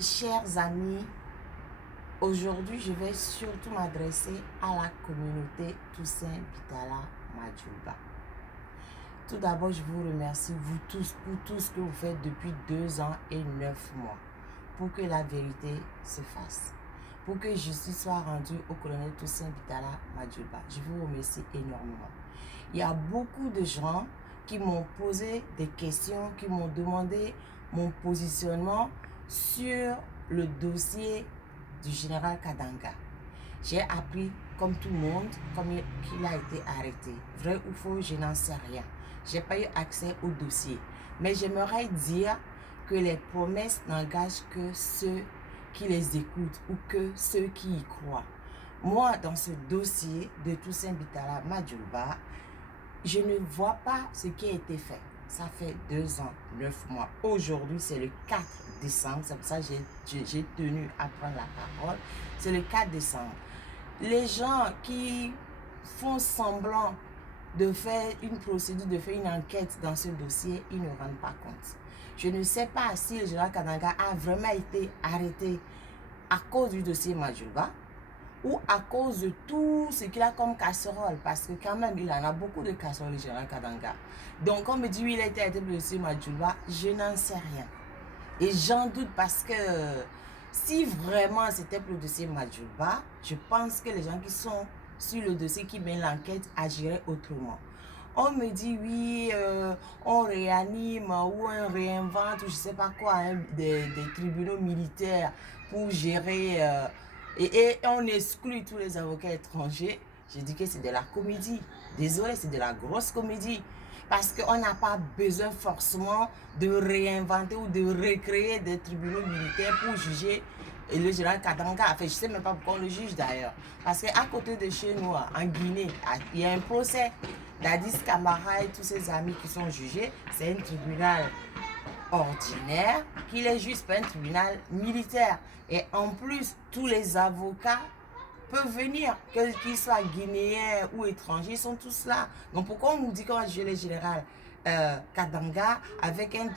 Chers amis, aujourd'hui je vais surtout m'adresser à la communauté Toussaint Bitala Madjulba. Tout d'abord, je vous remercie, vous tous, pour tout ce que vous faites depuis 2 ans et 9 mois pour que la vérité se fasse, pour que justice soit rendue au colonel Toussaint Bitala Madjulba. Je vous remercie énormément. Il y a beaucoup de gens qui m'ont posé des questions, qui m'ont demandé mon positionnement sur le dossier du général Kadanga. J'ai appris, comme tout le monde, qu'il a été arrêté. Vrai ou faux, je n'en sais rien. Je n'ai pas eu accès au dossier. Mais j'aimerais dire que les promesses n'engagent que ceux qui les écoutent ou que ceux qui y croient. Moi, dans ce dossier de Toussaint Bitala Madjulba, je ne vois pas ce qui a été fait. Ça fait 2 ans, 9 mois. Aujourd'hui, c'est le 4 décembre. C'est pour ça que j'ai tenu à prendre la parole. C'est le 4 décembre. Les gens qui font semblant de faire une procédure, de faire une enquête dans ce dossier, ils ne rendent pas compte. Je ne sais pas si le général Kadanga a vraiment été arrêté à cause du dossier Madjulba ou à cause de tout ce qu'il a comme casserole, parce que quand même, il en a beaucoup de casseroles, le général Kadanga. Donc, on me dit, oui, il a été arrêté pour le dossier Madjulba, je n'en sais rien. Et j'en doute parce que si vraiment c'était pour le dossier Madjulba, je pense que les gens qui sont sur le dossier, qui mènent l'enquête, agiraient autrement. On me dit, oui, on réanime ou on réinvente, ou je ne sais pas quoi, hein, des tribunaux militaires pour gérer, et on exclut tous les avocats étrangers. Je dis que c'est de la comédie. Désolé, c'est de la grosse comédie. Parce qu'on n'a pas besoin forcément de réinventer ou de recréer des tribunaux militaires pour juger le général Kadanga. Enfin, je ne sais même pas pourquoi on le juge d'ailleurs. Parce qu'à côté de chez nous, en Guinée, il y a un procès. Dadis Camara et tous ses amis qui sont jugés, c'est un tribunal ordinaire qui les juge, pas un tribunal militaire. Et en plus, tous les avocats peuvent venir, qu'ils soient guinéens ou étrangers, ils sont tous là. Donc pourquoi on nous dit qu'on va juger le général Kadanga avec un...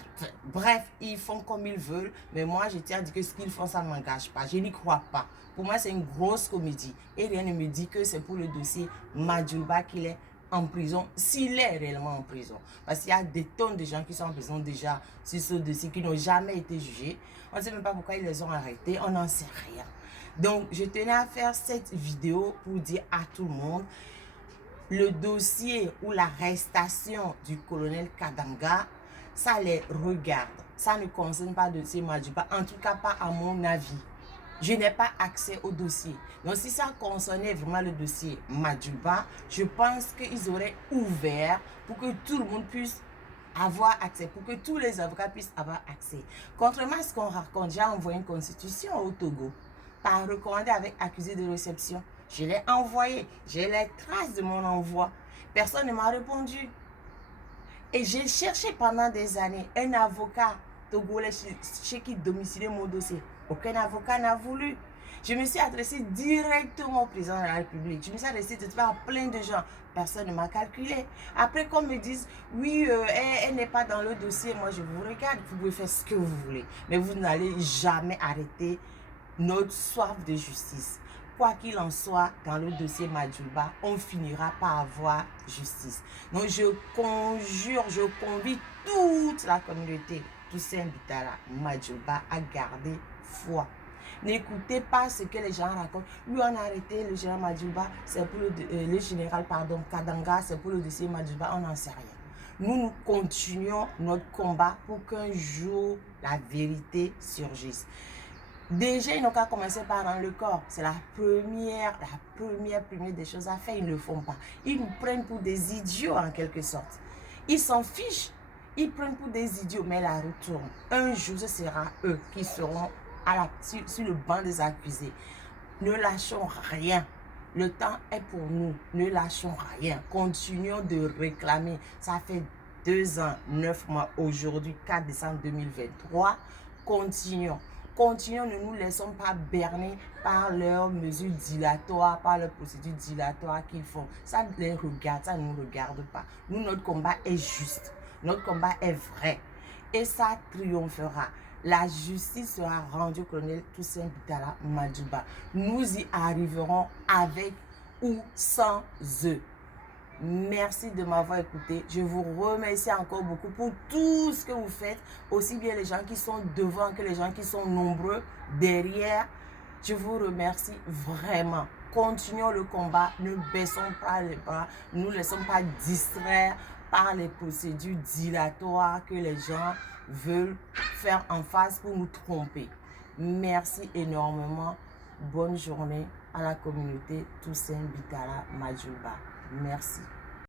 Bref, ils font comme ils veulent, mais moi je tiens à dire que ce qu'ils font, ça ne m'engage pas. Je n'y crois pas. Pour moi, c'est une grosse comédie. Et rien ne me dit que c'est pour le dossier Madjulba qu'il est en prison, s'il est réellement en prison. Parce qu'il y a des tonnes de gens qui sont en prison déjà sur ce dossier, qui n'ont jamais été jugés. On ne sait même pas pourquoi ils les ont arrêtés, on n'en sait rien. Donc, je tenais à faire cette vidéo pour dire à tout le monde, le dossier ou l'arrestation du colonel Kadanga, ça les regarde. Ça ne concerne pas le dossier Madjulba, en tout cas pas à mon avis. Je n'ai pas accès au dossier. Donc, si ça concernait vraiment le dossier Madjulba, je pense qu'ils auraient ouvert pour que tout le monde puisse avoir accès, pour que tous les avocats puissent avoir accès. Contrairement à ce qu'on raconte, j'ai envoyé une constitution au Togo, par recommandé avec accusé de réception. Je l'ai envoyé, j'ai les traces de mon envoi. Personne ne m'a répondu. Et j'ai cherché pendant des années un avocat togolais chez qui domicilier mon dossier. Aucun avocat n'a voulu. Je me suis adressée directement au président de la République. Je me suis adressée à plein de gens. Personne ne m'a calculé. Après qu'on me dise, oui, elle n'est pas dans le dossier, moi je vous regarde, vous pouvez faire ce que vous voulez. Mais vous n'allez jamais arrêter notre soif de justice. Quoi qu'il en soit, dans le dossier Madjulba, on finira par avoir justice. Donc je conjure, je convie toute la communauté Toussaint Bitala Madjulba à garder foi. N'écoutez pas ce que les gens racontent. Oui, on a arrêté le général Madjulba, c'est pour le général Kadanga, c'est pour le dossier Madjulba, on n'en sait rien. Nous continuons notre combat pour qu'un jour la vérité surgisse. Déjà, ils n'ont qu'à commencer par rendre le corps. C'est la première des choses à faire. Ils ne le font pas. Ils nous prennent pour des idiots en quelque sorte. Ils s'en fichent. Ils prennent pour des idiots, mais la retourne. Un jour, ce sera eux qui seront sur le banc des accusés. Ne lâchons rien. Le temps est pour nous. Ne lâchons rien. Continuons de réclamer. Ça fait 2 ans, 9 mois aujourd'hui, 4 décembre 2023. Continuons. Continuons, ne nous laissons pas berner par leurs mesures dilatoires, par leurs procédures dilatoires qu'ils font. Ça les regarde, ça ne nous regarde pas. Nous, notre combat est juste. Notre combat est vrai. et ça triomphera. La justice sera rendue au colonel Toussaint Bitala Madjouba. Nous y arriverons avec ou sans eux. Merci de m'avoir écouté. Je vous remercie encore beaucoup pour tout ce que vous faites. Aussi bien les gens qui sont devant que les gens qui sont nombreux derrière. Je vous remercie vraiment. Continuons le combat. Ne baissons pas les bras. Ne nous laissons pas distraire par les procédures dilatoires que les gens veulent faire en face pour nous tromper. Merci énormément. Bonne journée à la communauté Toussaint Bitala Madjouba. Merci.